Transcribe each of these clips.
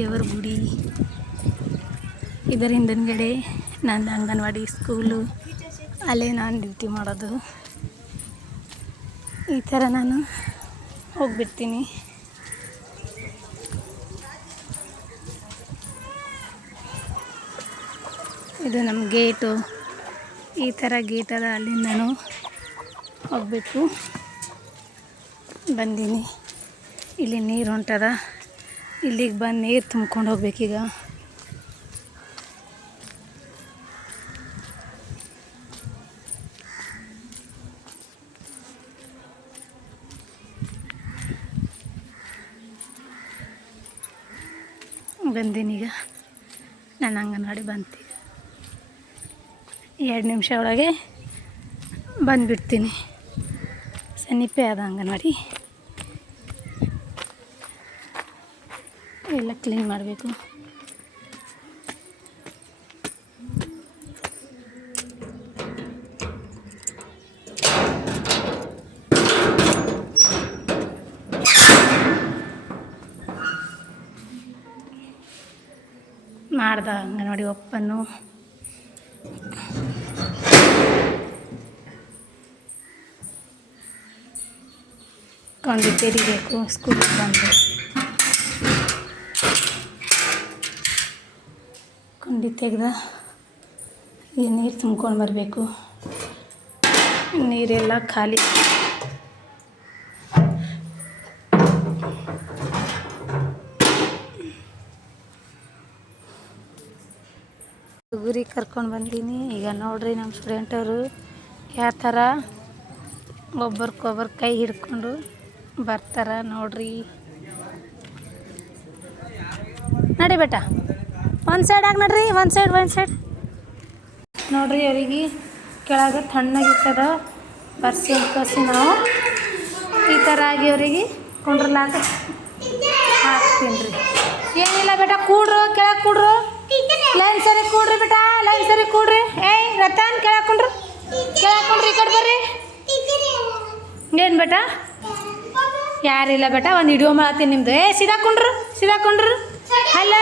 ದೇವರ ಗುಡಿ. ಇದರ ಹಿಂದಗಡೆ ನಂದು ಅಂಗನವಾಡಿ ಸ್ಕೂಲು, ಅಲ್ಲೇ ನಾನು ಡ್ಯೂಟಿ ಮಾಡೋದು. ಈ ಥರ ನಾನು ಹೋಗಿಬಿಡ್ತೀನಿ. ಇದು ನಮ್ಮ ಗೇಟು. ಈ ಥರ ಗೇಟ್ ಅದ, ಅಲ್ಲಿಂದ ನಾನು ಹೋಗ್ಬಿಟ್ಟು ಬಂದೀನಿ. ಇಲ್ಲಿ ನೀರು ಹೊಂಟದ, ಇಲ್ಲಿಗೆ ಬಂದು ನೀರು ತುಂಬ್ಕೊಂಡು ಹೋಗ್ಬೇಕೀಗ. ಬಂದೀನೀಗ, ನನ್ನ ಅಂಗನವಾಡಿ ಬಂತು. 2 ನಿಮಿಷ ಒಳಗೆ ಬಂದುಬಿಡ್ತೀನಿ. ಸಮೀಪ ಅದ ಅಂಗನವಾಡಿ. ಎಲ್ಲ ಕ್ಲೀನ್ ಮಾಡಬೇಕು. ಮಾಡ್ದ ಅಂಗನವಾಡಿ ಓಪನ್ನು. ಕೊಂಡಿ ತೆರಿಬೇಕು ಸ್ಕೂಲಿಗೆ ಬಂದು. ಕೊಂಡಿ ತೆಗೆದ ಈ ನೀರು ತುಂಬ್ಕೊಂಡು ಬರಬೇಕು. ನೀರೆಲ್ಲ ಖಾಲಿ. ಗುರಿ ಕರ್ಕೊಂಡು ಬಂದೀನಿ. ಈಗ ನೋಡ್ರಿ ನಮ್ಮ ಸ್ಟೂಡೆಂಟವರು ಯಾವ ಥರ ಒಬ್ರಿಗೊಬ್ರು ಕೈ ಹಿಡ್ಕೊಂಡು ಬರ್ತಾರೆ ನೋಡ್ರಿ. ನಡಿ ಬೇಟ, ಒಂದು ಸೈಡ್ ಆಗಿ ನಡ್ರಿ, ಒಂದು ಸೈಡ್ ನೋಡ್ರಿ. ಅವರಿಗೆ ಕೆಳಗೆ ತಣ್ಣಗಿರ್ತದ, ಬರ್ಸಿ ನಾವು ಈ ಥರ ಆಗಿ ಅವರಿಗೆ ಕುಂಡ್ರಲಾಕ ಹಾಕ್ತೀನಿ ರೀ. ಏನಿಲ್ಲ ಬೇಟ, ಕೂಡ್ರು ಕೆಳಗೆ ಕೂಡ್ರು, ಲೈನ್ ಸರಿ ಕೂಡ್ರಿ ಬೇಟ, ಲೈನ್ ಸರಿ ಕೂಡ್ರಿ. ಏಯ್ ರತನ್ ಕೆಳಗೆ ಕುಂಡ್ರು, ಈ ಕಡೆ ಬರ್ರಿ. ಏನು ಬೇಟ, ಯಾರಿಲ್ಲ ಬೇಟ, ಒಂದು ವಿಡಿಯೋ ಮಾಡತ್ತೀನಿ ನಿಮ್ದು. ಸೀದಾ ಕುಂಡ್ರು. ಹಲೋ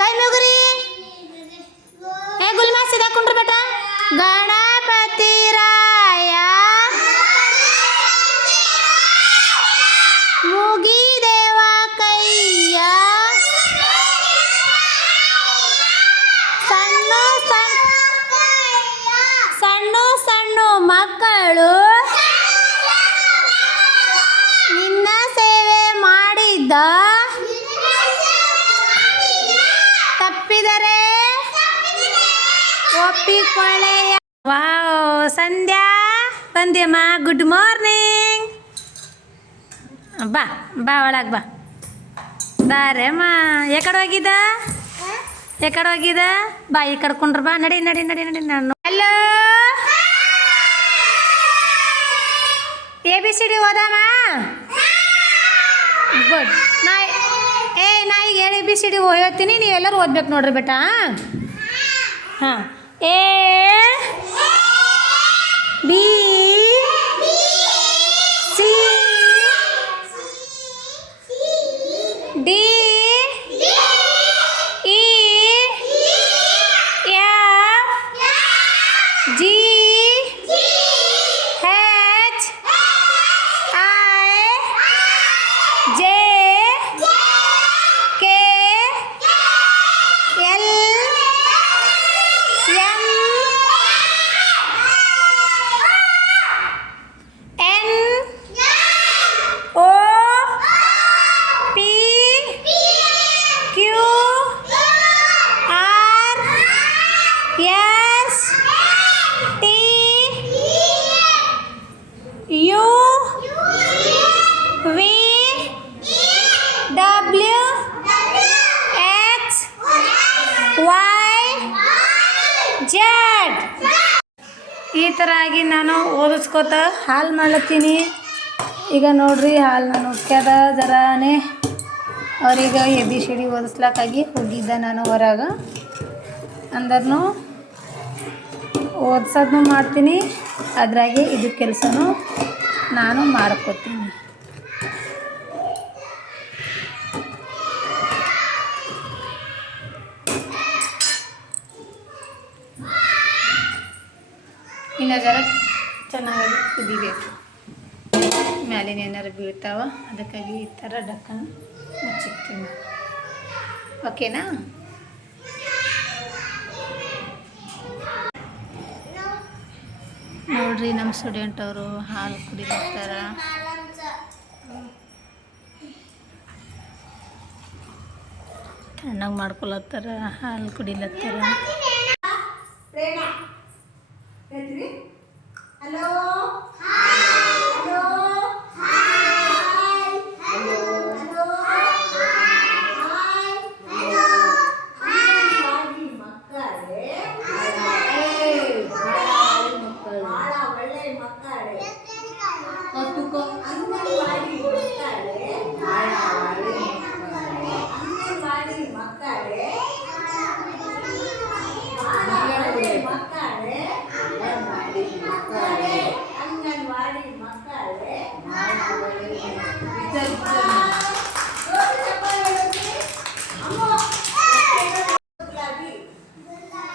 ಕೈ ಮುಗುರಿ. ಗುಲ್ಮಾ ಸೀದಾ ಕುಂಡ್ರು ಬೇಟ. ಗಣಪತಿ ರಾಯ ಮುಗಿದೇವ ಕೈಯ, ಸಣ್ಣ ಮಕ್ಕಳು ನಿನ್ನ ಸೇವೆ ಮಾಡಿದ್ದ, ತಪ್ಪಿದರೆ ಒಪ್ಪಿಕೊಳ್ಳೆಯ. ವಾವ್, ಸಂಧ್ಯಾ ಬಂದ್ಯಮ್ಮ, ಗುಡ್ ಮಾರ್ನಿಂಗ್. ಬಾ ಒಳಗೆ ಬಾ. ಬಾರಮ್ಮ. ಯಾಕಡೆ ಹೋಗಿದ್ದ? ಬಾ ಈ ಕಡ್ಕೊಂಡ್ರ ಬಾ. ನಡಿ ನಾನು. Hello, ABCD ಓದಮ್ಮ. ಗುಡ್. ನಾ ಈಗ ABCD ಹೇಳ್ತೀನಿ, ನೀವೆಲ್ಲರೂ ಓದ್ಬೇಕು ನೋಡ್ರಿ ಬೇಟ. ಹಾಂ, A B C D E F G H I J K L M N O P Q R S T U V W X Y Z. ಈ ಥರ ಆಗಿ ನಾನು ಓದಿಸ್ಕೋತ ಹಾಲು ಮಾಡ್ಲತ್ತೀನಿ. ಈಗ ನೋಡ್ರಿ, ಹಾಲು ನಾನು ಉಟ್ಕ್ಯದ ಜರಾನೇ. ಅವ್ರಿಗೆ ABCD ಓದಿಸ್ಲಾಕಾಗಿ ಹೋಗಿದ್ದೆ ನಾನು ಹೊರಗೆ. ಅಂದ್ರೂ ಓದ್ಸೋದನ್ನು ಮಾಡ್ತೀನಿ, ಅದ್ರಾಗೆ ಇದು ಕೆಲಸನೂ ನಾನು ಮಾಡ್ಕೋತೀನಿ. ಇನ್ನು ಜರ ಚೆನ್ನಾಗಿ ಕುದಿಬೇಕು, ಮ್ಯಾಲಿನ ಏನಾರು ಬೀಳ್ತಾವ, ಅದಕ್ಕಾಗಿ ಈ ಥರ ಡಕ್ಕನ್ ಮುಚ್ಚಿಕ್ತೀನಿ. ಓಕೆನಾ? ನೋಡ್ರಿ ನಮ್ಮ ಸ್ಟೂಡೆಂಟ್ ಅವರು ಹಾಲು ಕುಡಿಲತ್ತಾರ. ತಣ್ಣಗೆ ಮಾಡ್ಕೊಳತ್ತಾರ, ಹಾಲು ಕುಡಿಲತ್ತಾರ.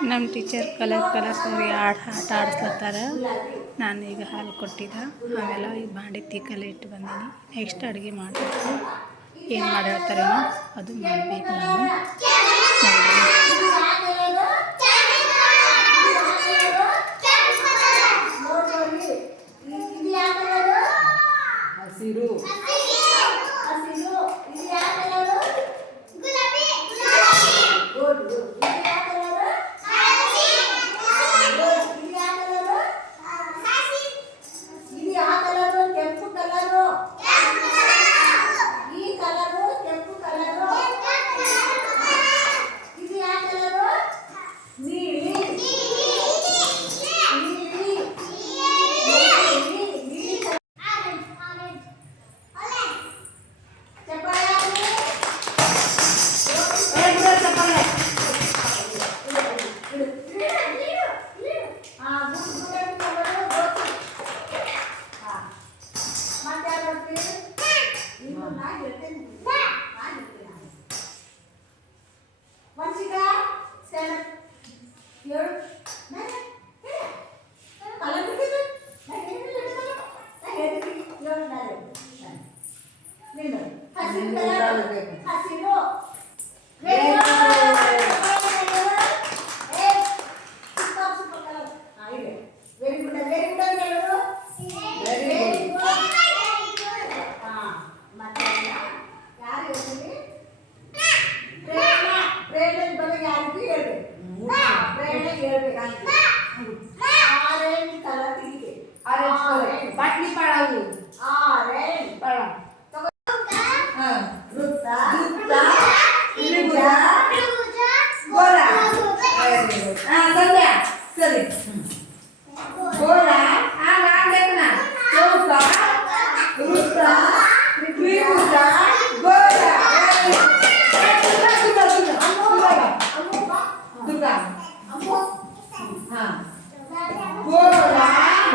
ನಮ್ಮ ಟೀಚರ್ ಕಲರ್ ಸರಿ ಆಟ ಆಡಿಸ್ಲತ್ತಾರ. ನಾನು ಈಗ ಹಾಲು ಕೊಟ್ಟಿದ್ದ, ಆಮೇಲೆ ಈ ಬಾಂಡೆ ತಿಕ್ಕಲ್ಲಿ ಇಟ್ಟು ಬಂದೀನಿ. ನೆಕ್ಸ್ಟ್ ಅಡುಗೆ ಮಾಡಬೇಕು. ಏನು ಮಾಡಿರ್ತಾರೇನೋ ಅದು ಮಾಡಬೇಕು ನಾನು. ಹಸಿರು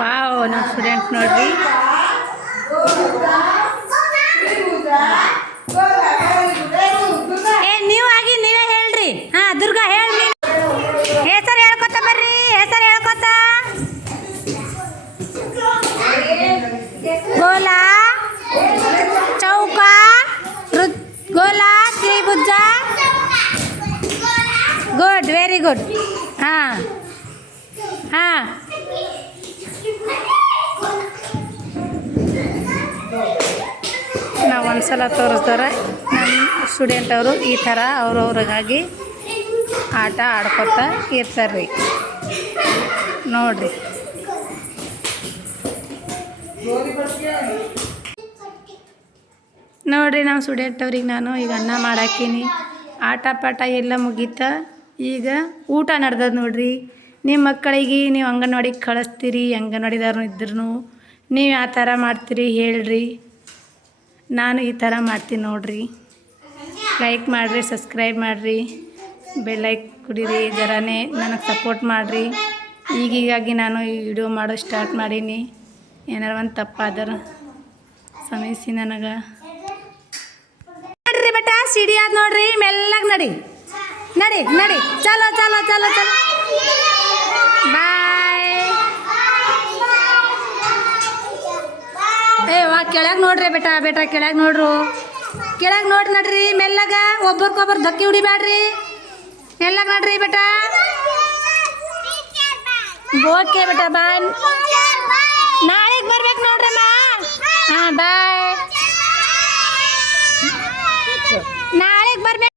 ವಾವ್, ನಮ್ಮ ಸ್ಟೂಡೆಂಟ್ ನೋಡ್ರಿ. ನೀವು ಆಗಿ ನೀವೇ ಹೇಳ್ರಿ. ದುರ್ಗಾ ಹೇಳಿ, ಹೆಸರು ಹೇಳ್ಕೊತ ಬರ್ರಿ, ಹೆಸರು ಹೇಳ್ಕೊತ. ಗೋಲ, ಚೌಕ, ಗೋಲ, ತ್ರಿಭುಜ. Good, very good. ಹಾಂ, ನಾವು ಒಂದ್ಸಲ ತೋರಿಸ್ತಾರೆ ನಮ್ಮ ಸ್ಟೂಡೆಂಟ್ ಅವರು ಈ ಥರ ಅವ್ರವ್ರಿಗಾಗಿ ಆಟ ಆಡ್ಕೊತ ಇರ್ತಾರೆ ರೀ. ನೋಡಿರಿ, ನಮ್ಮ ಸ್ಟೂಡೆಂಟ್ ಅವ್ರಿಗೆ ನಾನು ಈಗ ಅನ್ನ ಮಾಡಾಕೀನಿ. ಆಟ ಪಾಠ ಎಲ್ಲ ಮುಗೀತ. ಈಗ ಊಟ ನಡೆದದ ನೋಡ್ರಿ. ನಿಮ್ಮ ಮಕ್ಕಳಿಗೆ ನೀವು ಅಂಗನವಾಡಿಗೆ ಕಳಿಸ್ತೀರಿ, ಅಂಗನವಾಡಿದವ್ರು ಇದ್ರೂ ನೀವು ಯಾವ ಥರ ಮಾಡ್ತೀರಿ ಹೇಳ್ರಿ. ನಾನು ಈ ಥರ ಮಾಡ್ತೀನಿ ನೋಡ್ರಿ. ಲೈಕ್ ಮಾಡಿರಿ, ಸಬ್ಸ್ಕ್ರೈಬ್ ಮಾಡಿರಿ, ಬೆಲ್ಲೈಕ್ ಕುಡೀರಿ, ಜರಾನೇ ನನಗೆ ಸಪೋರ್ಟ್ ಮಾಡಿರಿ. ಈಗೀಗಾಗಿ ನಾನು ಈ ವಿಡಿಯೋ ಮಾಡೋದು ಸ್ಟಾರ್ಟ್ ಮಾಡೀನಿ. ಏನಾರ ಒಂದು ತಪ್ಪಾದ್ರೆ ಸಮಸ್ಯೆ ನನಗೆ. ನಡ್ರಿ ಬೇಟ ಸಿಡಿ ಆದ್ ನೋಡ್ರಿ, ಮೆಲ್ಲಗೆ ನಡಿ ನಡಿ ನಡಿ. ಚಲೋ ಚಲೋ ಚಲೋ ಚಲೋ, ಬಾಯ್. ವಾ ಕೆಳಗೆ ನೋಡ್ರಿ ಬೇಟ ಬೇಟ, ಕೆಳಗೆ ನೋಡ್ರು, ಕೆಳಗೆ ನೋಡಿ ನಡ್ರಿ ಮೆಲ್ಲಗ. ಒಬ್ಬರಿಗೊಬ್ಬರು ಧಕ್ಕಿ ಹೊಡಿಬ್ಯಾಡ್ರಿ, ಮೆಲ್ಲಗೆ ನಡ್ರಿ ಬೇಟ. ಓಕೆ ಬೇಟ ಬಾಯ್. ನಾಳೆಗೆ ಬರ್ಬೇಕು ನೋಡ್ರಮ್ಮ. ಹಾಂ ಬಾಯ್. ನಾಳೆಗೆ ಬರ್ಬೇಕು.